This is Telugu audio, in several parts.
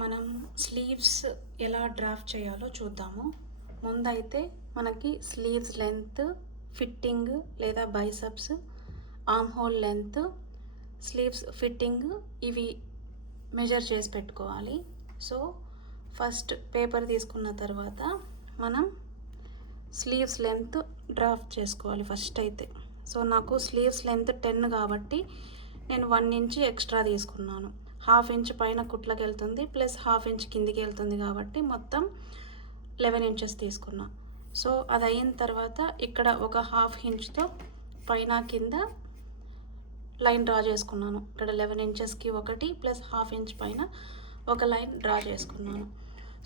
మనం స్లీవ్స్ ఎలా డ్రాఫ్ట్ చేయాలో చూద్దాము. ముందైతే మనకి స్లీవ్స్ లెంత్, ఫిట్టింగ్ లేదా biceps, arm whole length, sleeves fitting ఇవి మెజర్ చేసి పెట్టుకోవాలి. సో ఫస్ట్ పేపర్ తీసుకున్న తర్వాత మనం స్లీవ్స్ లెంత్ డ్రాఫ్ట్ చేసుకోవాలి ఫస్ట్ అయితే. సో నాకు స్లీవ్స్ లెంత్ 10 కాబట్టి నేను 1 ఇంచ్ ఎక్స్ట్రా తీసుకున్నాను. 1/2 ఇంచ్ పైన కుట్లకి వెళ్తుంది, ప్లస్ 1/2 ఇంచ్ కిందికి వెళ్తుంది కాబట్టి మొత్తం 11 ఇంచెస్ తీసుకున్నా. సో అది అయిన తర్వాత ఇక్కడ ఒక 1/2 ఇంచ్తో పైన కింద లైన్ డ్రా చేసుకున్నాను. ఇక్కడ 11 ఇంచెస్కి ఒకటి ప్లస్ 1/2 ఇంచ్ పైన ఒక లైన్ డ్రా చేసుకున్నాను.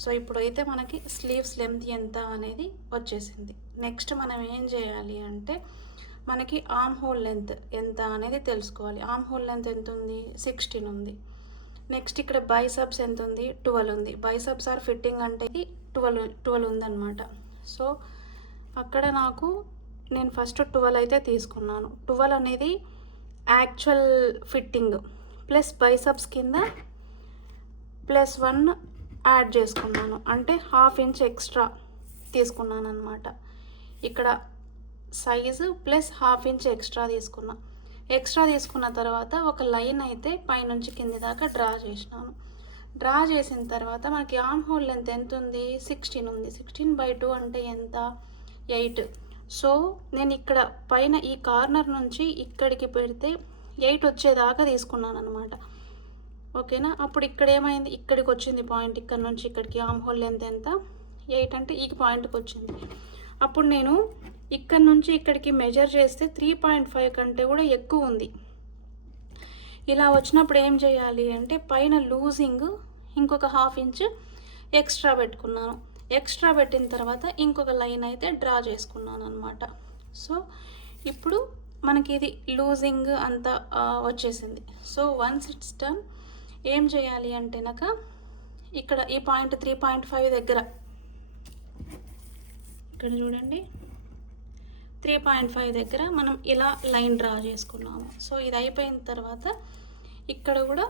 సో ఇప్పుడైతే మనకి స్లీవ్స్ లెంత్ ఎంత అనేది వచ్చేసింది. నెక్స్ట్ మనం ఏం చేయాలి అంటే మనకి ఆర్మ్ హోల్ లెంత్ ఎంత అనేది తెలుసుకోవాలి. ఆర్మ్ హోల్ లెంత్ ఎంత ఉంది? 16 ఉంది. నెక్స్ట్ ఇక్కడ బైసెప్స్ ఎంత ఉంది? 12 ఉంది. బైసెప్స్ ఆర్ ఫిట్టింగ్ అంటే 12 ఉందన్నమాట. సో అక్కడ నేను ఫస్ట్ 12 అయితే తీసుకున్నాను. 12 అనేది యాక్చువల్ ఫిట్టింగ్ ప్లస్ బైసెప్స్ కింద +1 యాడ్ చేసుకున్నాను, అంటే 1/2 ఇంచ్ ఎక్స్ట్రా తీసుకున్నాను అనమాట. ఇక్కడ సైజు ప్లస్ 1/2 ఇంచ్ ఎక్స్ట్రా తీసుకున్న తర్వాత ఒక లైన్ అయితే పైనుంచి కింది దాకా డ్రా చేసినాను. డ్రా చేసిన తర్వాత మనకి ఆర్మ్ హోల్ లెంత్ ఎంత ఉంది? 16 ఉంది. 16/2 అంటే ఎంత? 8. సో నేను ఇక్కడ పైన ఈ కార్నర్ నుంచి ఇక్కడికి పెడితే 8 వచ్చేదాకా తీసుకున్నాను అనమాట. ఓకేనా? అప్పుడు ఇక్కడ ఏమైంది? ఇక్కడికి వచ్చింది పాయింట్. ఇక్కడ నుంచి ఇక్కడికి ఆర్మ్ హోల్ లెంత్ ఎంత? 8 అంటే ఈ పాయింట్కి వచ్చింది. అప్పుడు నేను ఇక్కడ నుంచి ఇక్కడికి మెజర్ చేస్తే 3.5 కంటే కూడా ఎక్కువ ఉంది. ఇలా వచ్చినప్పుడు ఏం చేయాలి అంటే పైన లూజింగ్ ఇంకొక 1/2 ఇంచ్ ఎక్స్ట్రా పెట్టుకున్నాను. ఎక్స్ట్రా పెట్టిన తర్వాత ఇంకొక లైన్ అయితే డ్రా చేసుకున్నాను అనమాట. సో ఇప్పుడు మనకి ఇది లూజింగ్ అంతా వచ్చేసింది. సో వన్స్ ఇట్స్ డన్ ఏం చేయాలి అంటే ఇక్కడ ఈ పాయింట్ 3.5 దగ్గర ఇక్కడ చూడండి, 3.5 దగ్గర మనం ఇలా లైన్ డ్రా చేసుకున్నాము. సో ఇది అయిపోయిన తర్వాత ఇక్కడ కూడా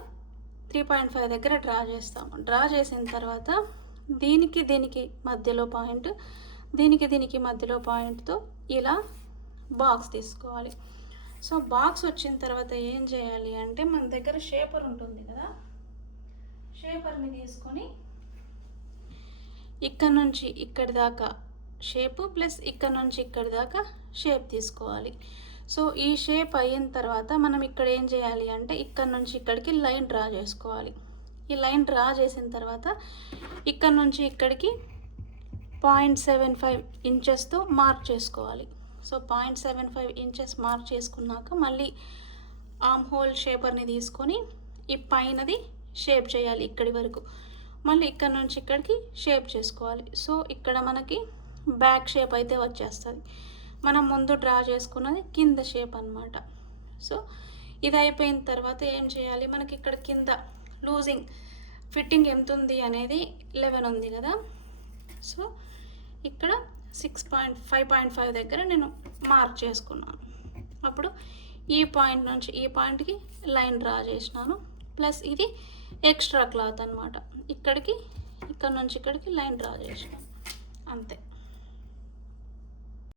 3.5 దగ్గర డ్రా చేస్తాము. డ్రా చేసిన తర్వాత దీనికి మధ్యలో పాయింట్, దీనికి మధ్యలో పాయింట్తో ఇలా బాక్స్ తీసుకోవాలి. సో బాక్స్ వచ్చిన తర్వాత ఏం చేయాలి అంటే మన దగ్గర షేపర్ ఉంటుంది కదా, షేపర్ని తీసుకొని ఇక్కడ నుంచి ఇక్కడి దాకా షేపు ప్లస్ ఇక్కడ నుంచి ఇక్కడి దాకా షేప్ తీసుకోవాలి. సో ఈ షేప్ అయిన తర్వాత మనం ఇక్కడ ఏం చేయాలి అంటే ఇక్కడ నుంచి ఇక్కడికి లైన్ డ్రా చేసుకోవాలి. ఈ లైన్ డ్రా చేసిన తర్వాత ఇక్కడ నుంచి ఇక్కడికి 0.75 ఇంచెస్తో మార్క్ చేసుకోవాలి. సో 0.75 ఇంచెస్ మార్క్ చేసుకున్నాక మళ్ళీ ఆర్మ్ హోల్ షేపర్ని తీసుకొని ఈ పైనది షేప్ చేయాలి ఇక్కడి వరకు. మళ్ళీ ఇక్కడ నుంచి ఇక్కడికి షేప్ చేసుకోవాలి. సో ఇక్కడ మనకి బ్యాక్ షేప్ అయితే వచ్చేస్తుంది. మనం ముందు డ్రా చేసుకున్నది కింద షేప్ అన్నమాట. సో ఇది అయిపోయిన తర్వాత ఏం చేయాలి, మనకి ఇక్కడ కింద లూజింగ్ ఫిట్టింగ్ ఎంత ఉంది అనేది 11 ఉంది కదా. సో ఇక్కడ 5.5 దగ్గర నేను మార్క్ చేసుకున్నాను. అప్పుడు ఈ పాయింట్ నుంచి ఈ పాయింట్కి లైన్ డ్రా చేసినాను. ప్లస్ ఇది ఎక్స్ట్రా క్లాత్ అనమాట. ఇక్కడ నుంచి ఇక్కడికి లైన్ డ్రా చేసినాను. అంతే.